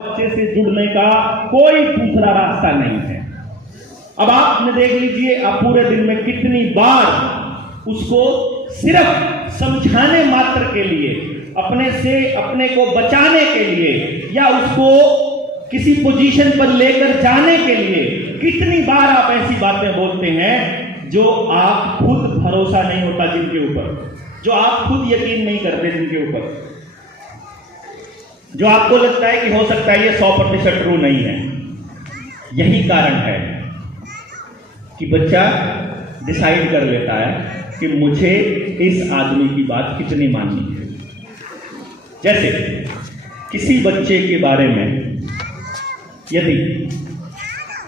बच्चे से जुड़ने का कोई दूसरा रास्ता नहीं है। अब आपने देख लीजिए, आप पूरे दिन में कितनी बार उसको सिर्फ समझाने मात्र के लिए, अपने से अपने को बचाने के लिए या उसको किसी पोजीशन पर लेकर जाने के लिए कितनी बार आप ऐसी बातें बोलते हैं जो आप खुद भरोसा नहीं होता जिनके ऊपर, जो आप खुद यकीन नहीं करते जिनके ऊपर, जो आपको लगता है कि हो सकता है ये 100% ट्रू नहीं है। यही कारण है कि बच्चा डिसाइड कर लेता है कि मुझे इस आदमी की बात कितनी माननी है। जैसे किसी बच्चे के बारे में यदि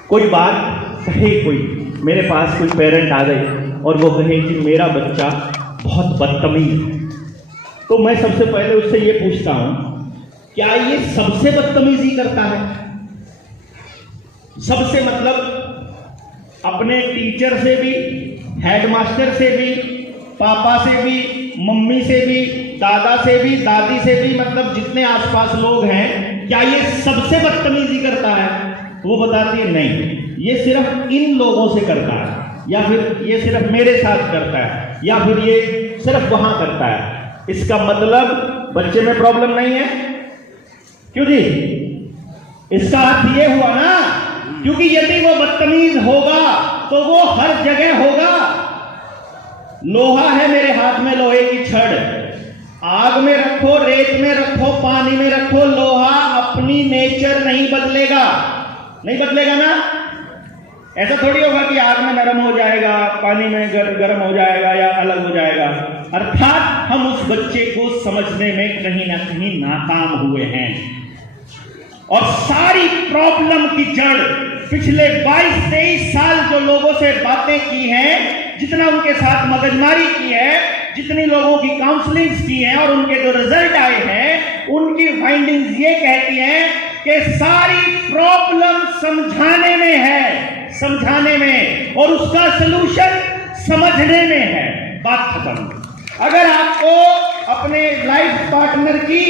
कोई बात कहे, कोई मेरे पास कोई पेरेंट आ गए और वो कहे कि मेरा बच्चा बहुत बदतमीज है, तो मैं सबसे पहले उससे ये पूछता हूं, क्या ये सबसे बदतमीजी करता है? सबसे मतलब अपने टीचर से भी, हेडमास्टर से भी, पापा से भी, मम्मी से भी, दादा से भी, दादी से भी, मतलब जितने आसपास लोग हैं, क्या ये सबसे बदतमीजी करता है? वो बताती है नहीं, ये सिर्फ इन लोगों से करता है, या फिर ये सिर्फ मेरे साथ करता है, या फिर ये सिर्फ वहां करता है। इसका मतलब बच्चे में प्रॉब्लम नहीं है। क्यों जी? इसका अर्थ ये हुआ ना, क्योंकि यदि वो बदतमीज होगा तो वो हर जगह होगा। लोहा है मेरे हाथ में, लोहे की छड़, आग में रखो, रेत में रखो, पानी में रखो, लोहा अपनी नेचर नहीं बदलेगा, नहीं बदलेगा ना। ऐसा थोड़ी होगा कि आग में नरम हो जाएगा, पानी में गर्म हो जाएगा या अलग हो जाएगा। अर्थात हम उस बच्चे को समझने में कहीं ना कहीं नाकाम हुए हैं। और सारी प्रॉब्लम की जड़ पिछले 22-23 साल जो लोगों से बातें की हैं, जितना उनके साथ मगजमारी की है, जितनी लोगों की काउंसलिंग्स की हैं और उनके जो रिजल्ट आए हैं, उनकी फाइंडिंग्स ये कहती हैं कि सारी प्रॉब्लम समझाने में है, समझाने में, और उसका सलूशन समझने में है। बात खत्म। अगर आपको अपने लाइफ पार्टनर की,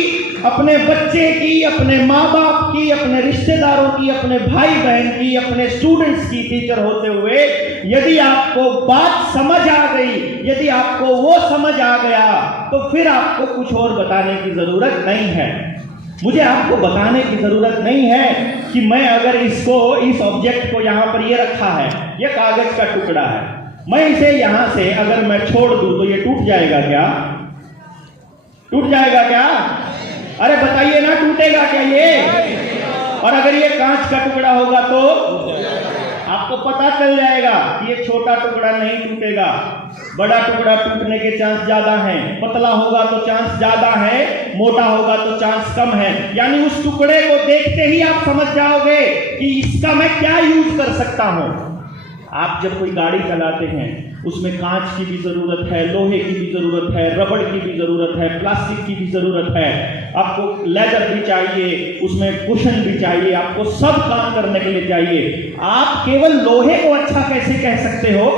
अपने बच्चे की, अपने माँ बाप की, अपने रिश्तेदारों की, अपने भाई बहन की, अपने स्टूडेंट्स की टीचर होते हुए यदि आपको बात समझ आ गई, यदि आपको वो समझ आ गया, तो फिर आपको कुछ और बताने की जरूरत नहीं है। मुझे आपको बताने की जरूरत नहीं है कि मैं अगर इसको, इस ऑब्जेक्ट को यहां पर ये रखा है, ये कागज का टुकड़ा है, मैं इसे यहां से अगर मैं छोड़ दूं तो ये टूट जाएगा क्या? टूट जाएगा क्या? अरे बताइए ना, टूटेगा क्या ये? और अगर ये कांच का टुकड़ा होगा तो आपको पता चल जाएगा कि ये छोटा टुकड़ा नहीं टूटेगा, बड़ा टुकड़ा टूटने के चांस ज्यादा हैं। पतला होगा तो चांस ज्यादा है, मोटा होगा तो चांस कम है। यानी उस टुकड़े को देखते ही आप समझ जाओगे कि इसका मैं क्या यूज कर सकता हूं। आप जब कोई गाड़ी चलाते हैं, उसमें कांच की भी जरूरत है, लोहे की भी जरूरत है, रबड़ की भी जरूरत है, प्लास्टिक की भी जरूरत है, आपको लेदर भी चाहिए, उसमें कुशन भी चाहिए, आपको सब काम करने के लिए चाहिए। आप केवल लोहे को अच्छा कैसे कह सकते हो?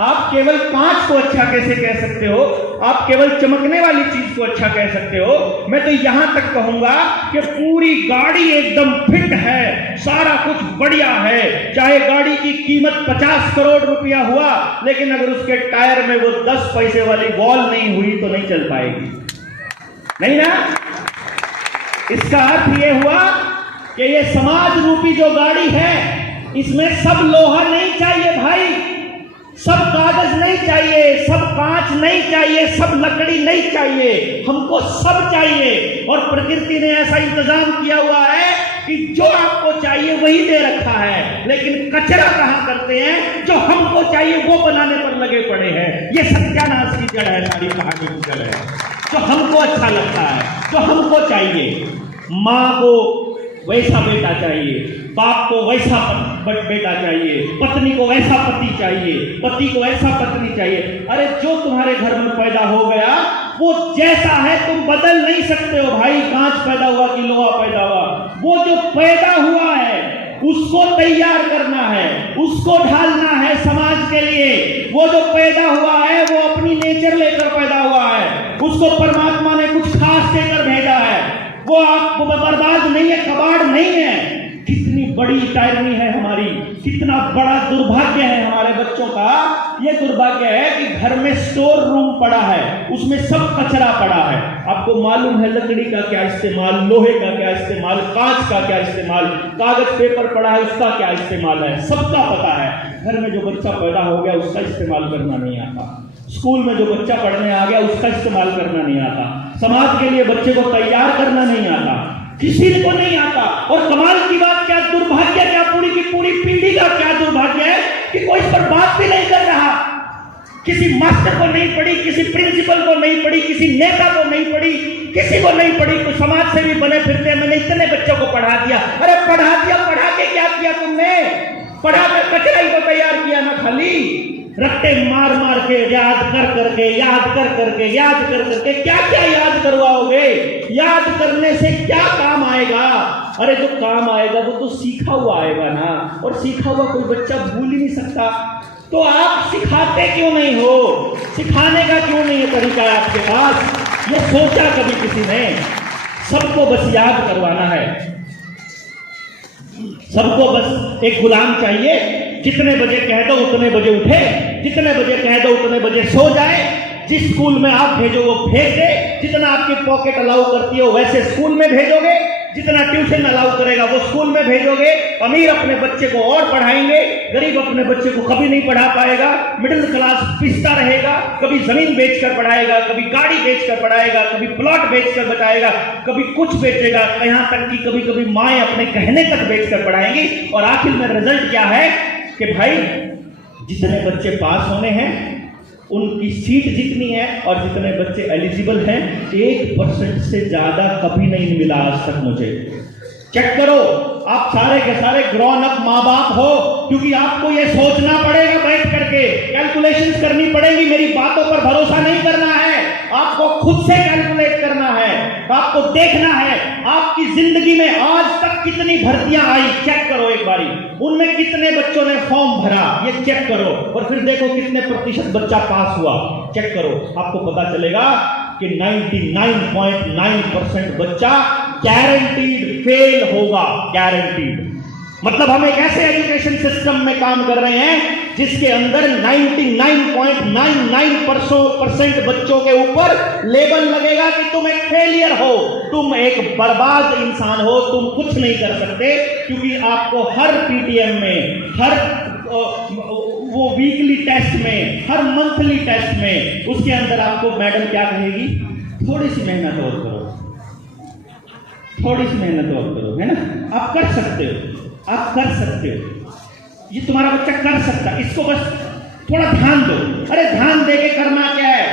आप केवल कांच को अच्छा कैसे कह सकते हो? आप केवल चमकने वाली चीज को अच्छा कह सकते हो? मैं तो यहां तक कहूंगा कि पूरी गाड़ी एकदम फिट है, सारा कुछ बढ़िया है, चाहे गाड़ी की कीमत 50 करोड़ रुपया हुआ, लेकिन अगर उसके टायर में वो 10 पैसे वाली बॉल नहीं हुई तो नहीं चल पाएगी, नहीं ना। इसका अर्थ ये हुआ कि ये समाज रूपी जो गाड़ी है, इसमें सब लोहा नहीं चाहिए भाई, सब कागज नहीं चाहिए, सब कांच नहीं चाहिए, सब लकड़ी नहीं चाहिए, हमको सब चाहिए। और प्रकृति ने ऐसा इंतजाम किया हुआ है कि जो आपको चाहिए वही दे रखा है, लेकिन कचरा कहां करते हैं? जो हमको चाहिए वो बनाने पर लगे पड़े हैं। ये सत्यानाश की जड़ है, सारी कहानी की जड़ है। जो हमको अच्छा लगता है, जो हमको चाहिए, माँ को वैसा बेटा चाहिए, बाप को वैसा बेटा चाहिए, पत्नी को वैसा पति चाहिए, पति को ऐसा पत्नी चाहिए। अरे जो तुम्हारे घर में पैदा हो गया वो जैसा है तुम बदल नहीं सकते हो भाई। कांच पैदा हुआ कि लोहा पैदा हुआ, वो जो पैदा हुआ है उसको तैयार करना है, उसको ढालना है समाज के लिए। वो जो पैदा हुआ है वो अपनी नेचर लेकर पैदा हुआ है, उसको परमात्मा ने कुछ खास देकर भेजा है। वो आपको बर्बाद नहीं है, कबाड़ नहीं है। कितनी बड़ी टायरनी है हमारी, कितना बड़ा दुर्भाग्य है हमारे बच्चों का। ये दुर्भाग्य है कि घर में स्टोर रूम पड़ा है, उसमें सब कचरा पड़ा है। आपको मालूम है लकड़ी का क्या इस्तेमाल, लोहे का क्या इस्तेमाल, कांच का क्या इस्तेमाल, कागज पेपर पड़ा है उसका क्या इस्तेमाल है, सबका पता है। घर में जो बच्चा पैदा हो गया उसका इस्तेमाल करना नहीं आता, स्कूल में जो बच्चा पढ़ने आ गया उसका इस्तेमाल करना नहीं आता, समाज के लिए बच्चे को तैयार करना नहीं आता, किसी को नहीं आता। और कमाल की बात क्या, दुर्भाग्य क्या, पूरी की पूरी पीढ़ी का क्या दुर्भाग्य है कि कोई इस पर बात भी नहीं कर रहा। किसी मास्टर को नहीं पढ़ी, किसी प्रिंसिपल को नहीं पढ़ी, किसी नेता को नहीं पढ़ी, किसी को नहीं पढ़ी। तो समाज से भी बने फिरते हैं, मैंने इतने बच्चों को पढ़ा दिया। अरे पढ़ा दिया, पढ़ा के क्या किया तुमने? पढ़ा कर कचरा ही तो तैयार किया ना, खाली रट्टे मार मार के, याद कर करके, याद कर करके, याद कर करके क्या क्या याद करवाओगे? याद करने से क्या काम आएगा? अरे जो काम आएगा वो तो सीखा हुआ आएगा ना, और सीखा हुआ कोई बच्चा भूल ही नहीं सकता। तो आप सिखाते क्यों नहीं हो? सिखाने का क्यों नहीं है तरीका आपके पास? ये सोचा कभी किसी ने? सबको बस याद करवाना है, सबको बस एक गुलाम चाहिए। जितने बजे कह दो उतने बजे उठे, जितने बजे कह दो उतने बजे सो जाए, जिस स्कूल में आप भेजो वो भेज दे, जितना आपकी पॉकेट अलाउ करती है वैसे स्कूल में भेजोगे, जितना ट्यूशन अलाउ करेगा वो स्कूल में भेजोगे। अमीर अपने बच्चे को और पढ़ाएंगे, गरीब अपने बच्चे को कभी नहीं पढ़ा पाएगा। मिडिल क्लास पिसता रहेगा, कभी जमीन बेचकर पढ़ाएगा, कभी गाड़ी बेचकर पढ़ाएगा, कभी प्लॉट बेचकर बताएगा, कभी कुछ बेचेगा, यहाँ तक कि कभी कभी माएँ अपने गहने तक बेचकर पढ़ाएंगी। और आखिर में रिजल्ट क्या है कि भाई जितने बच्चे पास होने हैं उनकी सीट जितनी है और जितने बच्चे एलिजिबल हैं 1% से ज्यादा कभी नहीं मिला आज तक मुझे। चेक करो, आप सारे के सारे ग्रोन अप माँ बाप हो, क्योंकि आपको ये सोचना पड़ेगा, बैठ करके कैलकुलेशंस करनी पड़ेगी। मेरी बातों पर भरोसा नहीं करना है, आपको खुद से कैलकुलेट करना है, आपको देखना है आपकी जिंदगी में आज तक कितनी भर्तियां आई। चेक करो एक बारी, उनमें कितने बच्चों ने फॉर्म भरा ये चेक करो, और फिर देखो कितने प्रतिशत बच्चा पास हुआ। चेक करो, आपको पता चलेगा कि 99.9% बच्चा गारंटीड फेल होगा, गारंटीड। मतलब हम एक ऐसे एजुकेशन सिस्टम में काम कर रहे हैं जिसके अंदर 99.99% बच्चों के ऊपर लेबल लगेगा कि तुम एक फेलियर हो, तुम एक बर्बाद इंसान हो, तुम कुछ नहीं कर सकते। क्योंकि आपको हर पीटीएम में, हर वो वीकली टेस्ट में, हर मंथली टेस्ट में, उसके अंदर आपको मैडम क्या कहेगी? थोड़ी सी मेहनत और करो, थोड़ी सी मेहनत और करो, है ना? आप कर सकते हो, आप कर सकते हो, ये तुम्हारा बच्चा कर सकता है, इसको बस थोड़ा ध्यान दो। अरे ध्यान देके करना क्या है?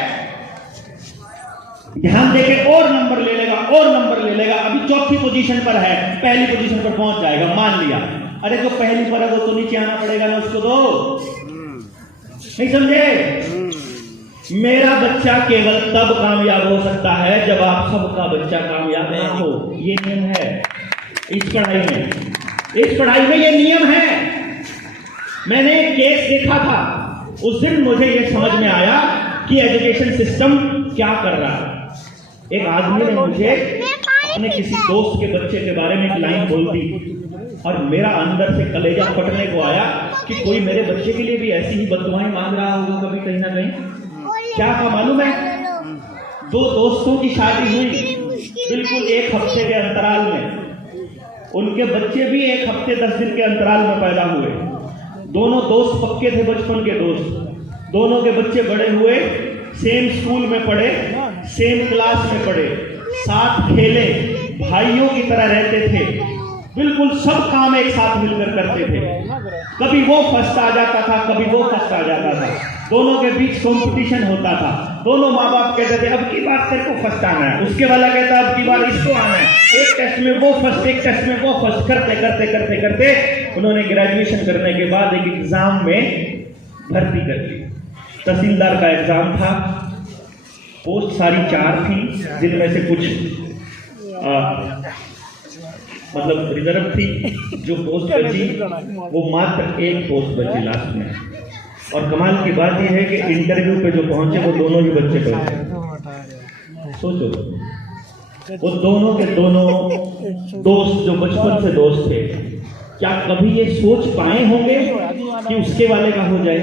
ध्यान देके और नंबर ले लेगा, और नंबर ले लेगा। अभी चौथी पोजीशन पर है, पहली पोजीशन पर पहुंच जाएगा, मान लिया। अरे जो पहली पर है वो तो नीचे आना पड़ेगा ना, उसको दो। नहीं समझे? मेरा बच्चा केवल तब कामयाब हो सकता है जब आप सबका बच्चा कामयाब ना हो। ये नियम है इस पढ़ाई में, इस पढ़ाई में ये नियम है। मैंने एक केस देखा था, उस दिन मुझे ये समझ में आया कि एजुकेशन सिस्टम क्या कर रहा है। एक आदमी ने मुझे अपने किसी दोस्त के बच्चे के बारे में एक लाइन बोल दी, और मेरा अंदर से कलेजा फटने को आया कि कोई मेरे बच्चे के लिए भी ऐसी ही बददुआएं मांग रहा होगा कभी, कहीं ना कहीं। क्या था मालूम है? दो दोस्तों की शादी हुई बिल्कुल एक हफ्ते के अंतराल में, उनके बच्चे भी एक हफ्ते 10 दिन के अंतराल में पैदा हुए। दोनों दोस्त पक्के थे, बचपन के दोस्त। दोनों के बच्चे बड़े हुए, सेम स्कूल में पढ़े, सेम क्लास में पढ़े, साथ खेले, भाइयों की तरह रहते थे, बिल्कुल सब काम एक साथ मिलकर करते थे। कभी वो फर्स्ट आ जाता था, कभी वो फर्स्ट आ जाता था। दोनों के बीच कंपटीशन होता था। दोनों माँ बाप कहते थे अब की बार तेरे को फर्स्ट आना है, उसके वाला कहता अब की बार इसको आना है। एक टेस्ट में वो फर्स्ट, एक टेस्ट में वो फर्स्ट, करते करते करते करते उन्होंने ग्रेजुएशन करने के बाद एक एग्जाम में भर्ती कर ली। तहसीलदार का एग्जाम था, पोस्ट सारी 4 थी, जिनमें से कुछ मतलब रिजर्व थी, जो पोस्ट बची वो मात्र एक पोस्ट बची लास्ट में। और कमाल की बात यह है कि इंटरव्यू पे जो पहुंचे वो दोनों ही बच्चे पहुंचे। सोचो, वो दोनों के दोनों दोस्त जो बचपन से दोस्त थे, क्या कभी ये सोच पाए होंगे कि उसके वाले का हो जाए,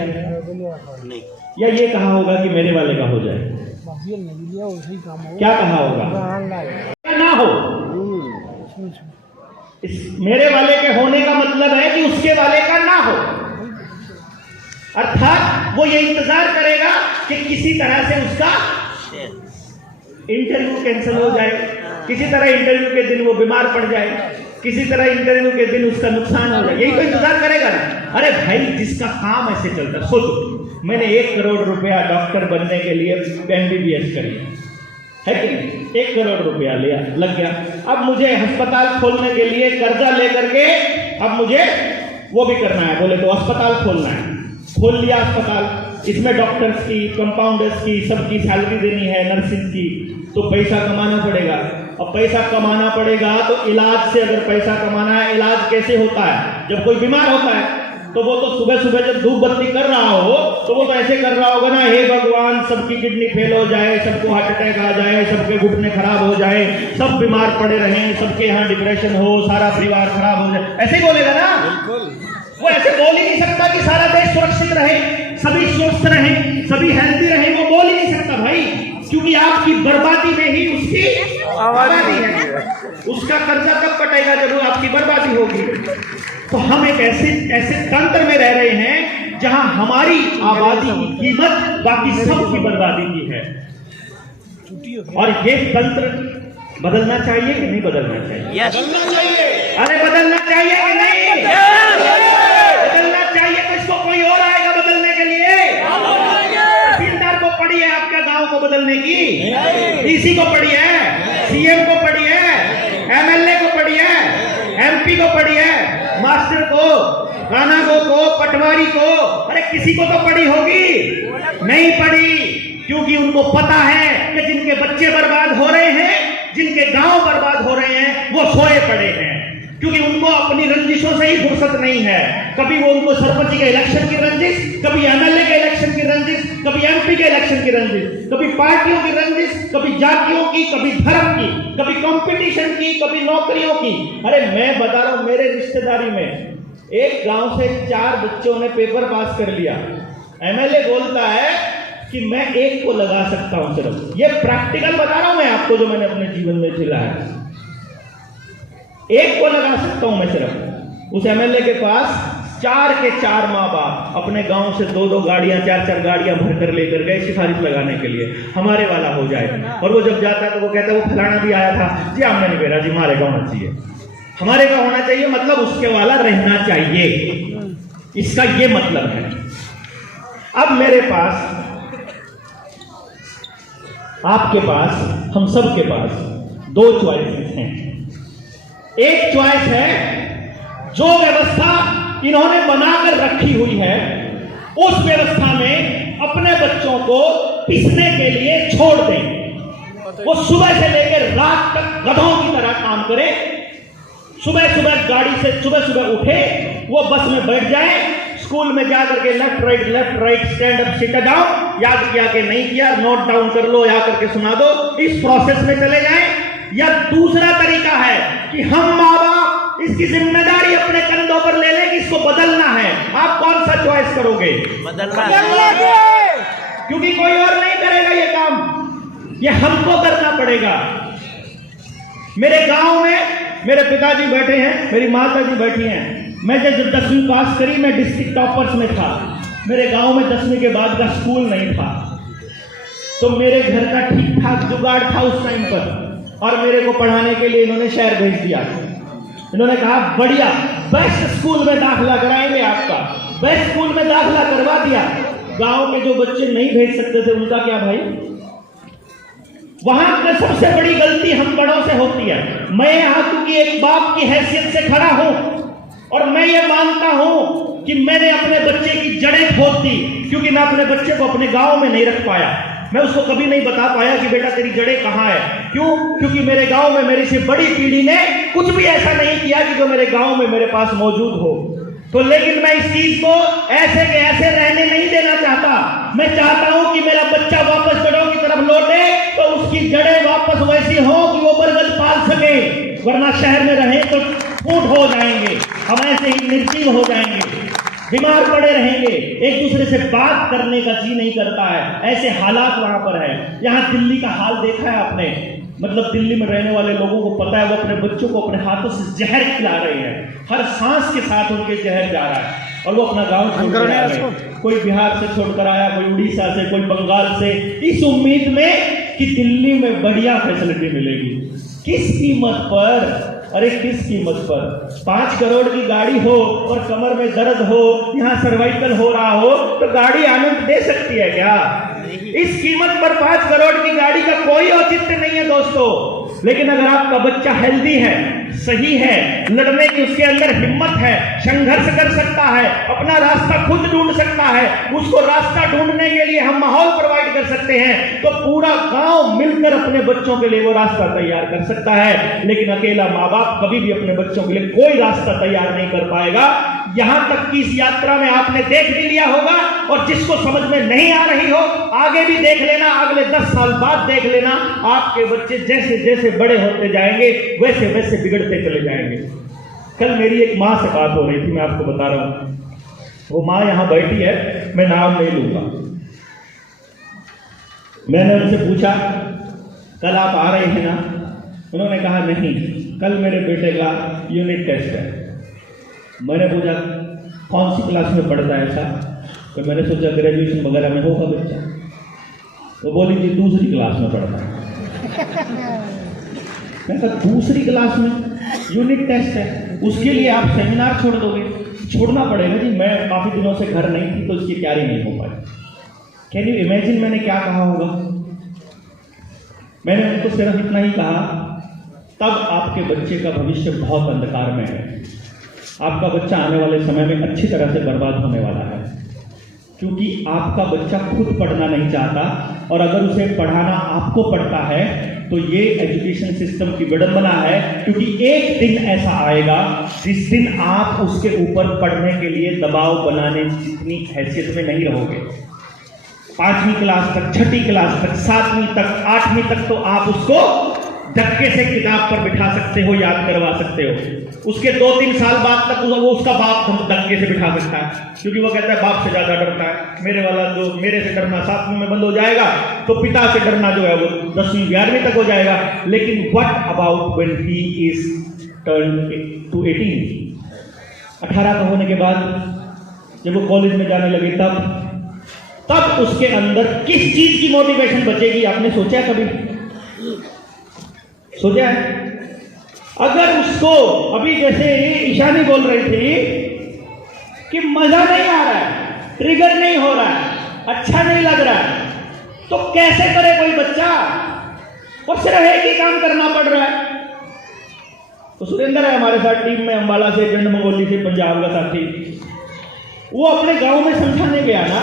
या ये कहा होगा कि मेरे वाले का हो जाए? क्या कहा होगा? ना हो। इस मेरे वाले के होने का मतलब है कि उसके वाले का ना हो, अर्थात वो ये इंतजार करेगा कि किसी तरह से उसका इंटरव्यू कैंसिल हो जाए, किसी तरह इंटरव्यू के दिन वो बीमार पड़ जाए, किसी तरह इंटरव्यू के दिन उसका नुकसान हो जाए, यही तो इंतजार करेगा ना। अरे भाई, जिसका काम ऐसे चलता है, सोचो मैंने 1 करोड़ रुपया डॉक्टर बनने के लिए MBBS करी है कि नहीं? 1 करोड़ रुपया लिया, लग गया। अब मुझे अस्पताल खोलने के लिए कर्जा लेकर के अब मुझे वो भी करना है, बोले तो अस्पताल खोलना है। खोल लिया अस्पताल, इसमें डॉक्टर्स की, कंपाउंडर्स की, सबकी सैलरी देनी है, नर्सिंग की, तो पैसा कमाना पड़ेगा। अब पैसा कमाना पड़ेगा तो इलाज से अगर पैसा कमाना है, इलाज कैसे होता है? जब कोई बीमार होता है तो वो तो सुबह सुबह जब धूप बत्ती कर रहा हो तो वो तो ऐसे कर रहा होगा ना, हे भगवान सबकी किडनी फेल हो जाए, सबको हार्ट अटैक आ जाए, सबके घुटने खराब हो जाए, सब बीमार पड़े रहें, सबके यहाँ डिप्रेशन हो, सारा परिवार खराब हो जाए, ऐसे ही बोलेगा ना। वो ऐसे बोल ही नहीं सकता कि सारा देश सुरक्षित रहे, सभी स्वस्थ रहे, सभी हेल्थी रहे, वो बोल ही नहीं सकता भाई, क्योंकि आपकी बर्बादी में ही उसकी आबादी है। उसका कर्जा कब कटेगा? जब आपकी बर्बादी होगी। तो हम एक ऐसे तंत्र में रह रहे हैं जहां हमारी आबादी की कीमत बाकी सबकी बर्बादी की है। और ये तंत्र बदलना चाहिए कि नहीं बदलना चाहिए? बदलना चाहिए। अरे बदलना चाहिए कि नहीं? बदलना चाहिए। तो इसको कोई और आएगा बदलने के लिए? तहसीलदार को पड़ी है आपके गांव को बदलने की? डीसी को पड़ी है, CM को पड़ी है, MLA को पड़ी है, MP को पड़ी है, मास्टर को, कानागो को, पटवारी को, अरे किसी को तो पड़ी होगी? नहीं पड़ी, क्योंकि उनको पता है कि जिनके बच्चे बर्बाद हो रहे हैं, जिनके गांव बर्बाद हो रहे हैं, वो सोए पड़े हैं, क्योंकि उनको अपनी रंजिशों से ही फुर्सत नहीं है। कभी वो उनको सरपंच के इलेक्शन की रंजिश, कभी MLA के इलेक्शन की रंजिश, कभी MP के इलेक्शन की रंजिश, कभी पार्टियों की रंजिश, कभी जातियों की, कभी धर्म की, कभी कंपटीशन की, कभी नौकरियों की। अरे मैं बता रहा हूं, मेरे रिश्तेदारी में एक गांव से 4 बच्चों ने पेपर पास कर लिया। MLA बोलता है कि मैं एक को लगा सकता हूं सिर्फ। ये प्रैक्टिकल बता रहा हूं मैं आपको, जो मैंने अपने जीवन में झेला है। एक को लगा सकता हूं मैं सिर्फ। उस MLA के पास 4 के 4 माँ बाप अपने गांव से 2-2 गाड़ियां, 4-4 गाड़ियां भरकर लेकर गए सिफारिश लगाने के लिए, हमारे वाला हो जाए। और वो जब जाता है तो वो कहता है वो फलाना भी आया था जी, हमने नहीं भेजा जी, हमारे का होना चाहिए, हमारे का होना चाहिए, मतलब उसके वाला रहना चाहिए, इसका ये मतलब है। अब मेरे पास, आपके पास, हम सब के पास 2 चॉइसेस हैं। एक चॉइस है, जो व्यवस्था इन्होंने बनाकर रखी हुई है उस व्यवस्था में अपने बच्चों को पिसने के लिए छोड़ दें। वो सुबह से लेकर रात तक गधों की तरह काम करें, सुबह सुबह गाड़ी से सुबह सुबह उठे, वो बस में बैठ जाए, स्कूल में जाकर के left right stand up sit down, याद किया कि नहीं किया, नोट डाउन कर लो, या करके सुना दो, इस प्रोसेस में चले जाएं। या दूसरा तरीका है कि हम माँ बाप इसकी जिम्मेदारी अपने कंधों पर ले लें कि इसको बदलना है। आप कौन सा चॉइस करोगे? बदलना। क्योंकि कोई और नहीं करेगा ये काम, ये हमको करना पड़ेगा। मेरे गांव में मेरे पिताजी बैठे हैं, मेरी माता जी बैठी हैं। मैं जब 10वीं पास करी, मैं डिस्ट्रिक्ट टॉपर्स में था। मेरे गांव में 10वीं के बाद का स्कूल नहीं था, तो मेरे घर का ठीक ठाक जुगाड़ था उस टाइम पर, और मेरे को पढ़ाने के लिए इन्होंने शहर भेज दिया। इन्होंने कहा बढ़िया, बेस्ट स्कूल में दाखिला कराएंगे आपका। बेस्ट स्कूल में दाखिला करवा दिया। गांव के जो बच्चे नहीं भेज सकते थे उनका क्या भाई? वहां पर सबसे बड़ी गलती हम बड़ों से होती है। मैं यहां क्योंकि एक बाप की हैसियत से खड़ा हूं, और मैं ये मानता हूं कि मैंने अपने बच्चे की जड़ें खोद दी, क्योंकि मैं अपने बच्चे को अपने गांव में नहीं रख पाया। मैं उसको कभी नहीं बता पाया कि बेटा तेरी जड़ें कहां है। क्यों? क्योंकि मेरे गांव में मेरी से बड़ी पीढ़ी ने कुछ भी ऐसा नहीं किया कि जो मेरे गांव में मेरे पास मौजूद हो। तो लेकिन मैं इस चीज को ऐसे के ऐसे रहने नहीं देना चाहता। मैं चाहता हूं कि मेरा बच्चा वापस जड़ों की तरफ लौटे तो उसकी जड़ें वापस वैसी हो कि वो बरगद पाल सके, वरना शहर में रहें तो फूट हो जाएंगे, हम ऐसे ही निर्जीव हो जाएंगे, बीमार पड़े रहेंगे, एक दूसरे से बात करने का जी नहीं करता है। ऐसे हालात वहां पर है। यहाँ दिल्ली का हाल देखा है आपने, मतलब दिल्ली में रहने वाले लोगों को पता है वो अपने बच्चों को अपने हाथों से जहर खिला रहे हैं, हर सांस के साथ उनके जहर जा रहा है और वो अपना गांव छोड़ रहे हैं। कोई बिहार से छोड़कर आया, कोई उड़ीसा से, कोई बंगाल से, इस उम्मीद में कि दिल्ली में बढ़िया फैसिलिटी मिलेगी। किस कीमत पर? अरे किस कीमत पर? 5 करोड़ की गाड़ी हो और कमर में दर्द हो, यहाँ सर्वाइकल हो रहा हो, तो गाड़ी आनंद दे सकती है क्या? इस कीमत पर 5 करोड़ की गाड़ी का कोई औचित्य नहीं है दोस्तों। लेकिन अगर आपका बच्चा हेल्दी है, सही है, लड़ने की उसके अंदर हिम्मत है, संघर्ष कर सकता है, अपना रास्ता खुद ढूंढ सकता है, उसको रास्ता ढूंढने के लिए हम माहौल प्रोवाइड कर सकते हैं, तो पूरा गांव मिलकर अपने बच्चों के लिए वो रास्ता तैयार कर सकता है। लेकिन अकेला माँ बाप कभी भी अपने बच्चों के लिए कोई रास्ता तैयार नहीं कर पाएगा। यहां तक कि इस यात्रा में आपने देख भी लिया होगा, और जिसको समझ में नहीं आ रही हो आगे भी देख लेना, अगले 10 साल बाद देख लेना, आपके बच्चे जैसे जैसे बड़े होते जाएंगे वैसे वैसे बिगड़ते चले जाएंगे। कल मेरी एक माँ से बात हो रही थी, मैं आपको बता रहा हूं। वो माँ यहां बैठी है, मैं नाम नहीं लूंगा। मैंने उनसे पूछा कल आप आ रहे हैं ना? उन्होंने कहा नहीं, कल मेरे बेटे का यूनिट टेस्ट है। मैंने पूछा कौन सी क्लास में पढ़ता है ऐसा? तो मैंने सोचा ग्रेजुएशन वगैरह में होगा बच्चा। तो बोली जी दूसरी क्लास में पढ़ता है। मैं कहा दूसरी क्लास में यूनिट टेस्ट है, उसके लिए आप सेमिनार छोड़ दोगे? छोड़ना पड़ेगा जी, मैं काफ़ी दिनों से घर नहीं थी तो इसकी तैयारी नहीं हो पाई। कैन यू इमेजिन मैंने क्या कहा होगा? मैंने उनको सिर्फ इतना ही कहा, तब आपके बच्चे का भविष्य बहुत अंधकार में है। आपका बच्चा आने वाले समय में अच्छी तरह से बर्बाद होने वाला है, क्योंकि आपका बच्चा खुद पढ़ना नहीं चाहता, और अगर उसे पढ़ाना आपको पड़ता है तो ये एजुकेशन सिस्टम की विडंबना है। क्योंकि एक दिन ऐसा आएगा जिस दिन आप उसके ऊपर पढ़ने के लिए दबाव बनाने जितनी हैसियत में नहीं रहोगे। 5वीं क्लास तक, 6ठी क्लास तक, 7वीं तक, 8वीं तक तो आप उसको धक्के से किताब पर बिठा सकते हो, याद करवा सकते हो। उसके 2-3 साल बाद तक वो उसका बाप धक्के से बिठा सकता है, क्योंकि वो कहता है बाप से ज्यादा डरता है। मेरे वाला जो मेरे से डरना 7वीं में बंद हो जाएगा, तो पिता से डरना जो है वो 10वीं 11वीं तक हो जाएगा। लेकिन what about when he is turn to 18? 18 का होने के बाद जब वो कॉलेज में जाने लगे, तब उसके अंदर किस चीज की मोटिवेशन बचेगी? आपने सोचा है कभी? सोचा है? अगर उसको अभी जैसे ईशानी बोल रही थी कि मजा नहीं आ रहा है, ट्रिगर नहीं हो रहा है, अच्छा नहीं लग रहा है, तो कैसे करे कोई बच्चा? और सिर्फ एक ही काम करना पड़ रहा है। तो सुरेंद्र है हमारे साथ टीम में, अंबाला से, जंड मंगोली से, पंजाब का साथी। वो अपने गांव में समझाने गया ना,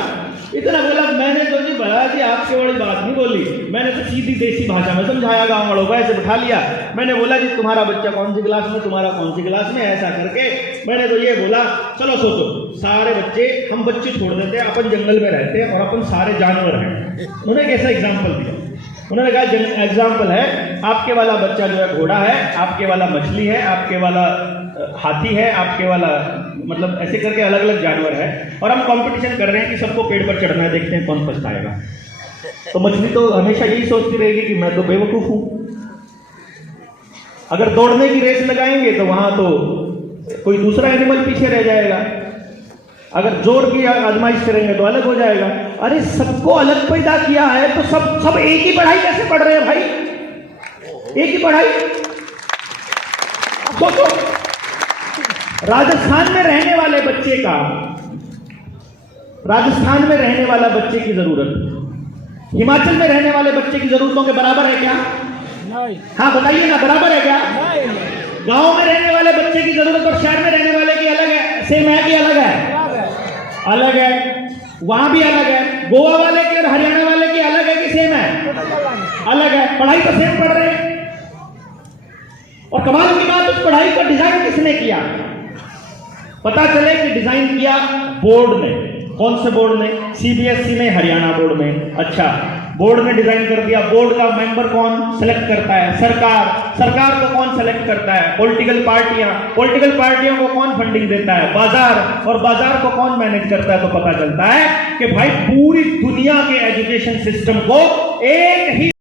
इतना बोला, मैंने तो जी बड़ा जी आपके बड़ी बात नहीं बोली, मैंने तो सीधी देसी भाषा में समझाया, गाँव वालों को ऐसे बिठा लिया। मैंने बोला जी तुम्हारा बच्चा कौन सी क्लास में, तुम्हारा कौन सी क्लास में, ऐसा करके मैंने तो ये बोला, चलो सोचो, सारे बच्चे, हम बच्चे छोड़ देते हैं, अपन जंगल में रहते हैं और अपन सारे जानवर हैं। उन्होंने कैसा एग्जाम्पल दिया? उन्होंने कहा एग्जाम्पल है, आपके वाला बच्चा जो है घोड़ा है, आपके वाला मछली है, आपके वाला हाथी है, आपके वाला, मतलब ऐसे करके अलग अलग जानवर है, और हम कंपटीशन कर रहे हैं कि सबको पेड़ पर चढ़ना है, देखते हैं कौन पछताएगा। तो मछली तो हमेशा यही सोचती रहेगी कि मैं तो बेवकूफ हूं। अगर दौड़ने की रेस लगाएंगे तो वहां तो कोई दूसरा एनिमल पीछे रह जाएगा, अगर जोर की आजमाइश करेंगे तो अलग हो जाएगा। अरे सबको अलग पैदा किया है तो सब एक ही पढ़ाई कैसे पढ़ रहे हैं भाई? एक ही पढ़ाई। सोचो, राजस्थान में रहने वाले बच्चे का, राजस्थान में रहने वाला बच्चे की जरूरत हिमाचल में रहने वाले बच्चे की जरूरतों के बराबर है क्या? नहीं। हाँ बताइए ना, बराबर है क्या? नहीं। गांव में रहने वाले बच्चे की जरूरत और शहर में रहने वाले की अलग है, सेम है कि अलग है? अलग है। वहां भी अलग है। गोवा वाले की और हरियाणा वाले की अलग है कि सेम है? अलग है, पढ़ाई तो सेम पढ़ रहे हैं। और कमाल की बात, उस पढ़ाई का डिजाइन किसने किया? पता चले कि डिजाइन किया बोर्ड ने। कौन से बोर्ड ने? सीबीएसई में, हरियाणा बोर्ड में। अच्छा, बोर्ड ने डिजाइन कर दिया। बोर्ड का मेंबर कौन सेलेक्ट करता है? सरकार। सरकार को कौन सेलेक्ट करता है? पॉलिटिकल पार्टियां। पॉलिटिकल पार्टियों को कौन फंडिंग देता है? बाजार। और बाजार को कौन मैनेज करता है? तो पता चलता है कि भाई पूरी दुनिया के एजुकेशन सिस्टम को एक ही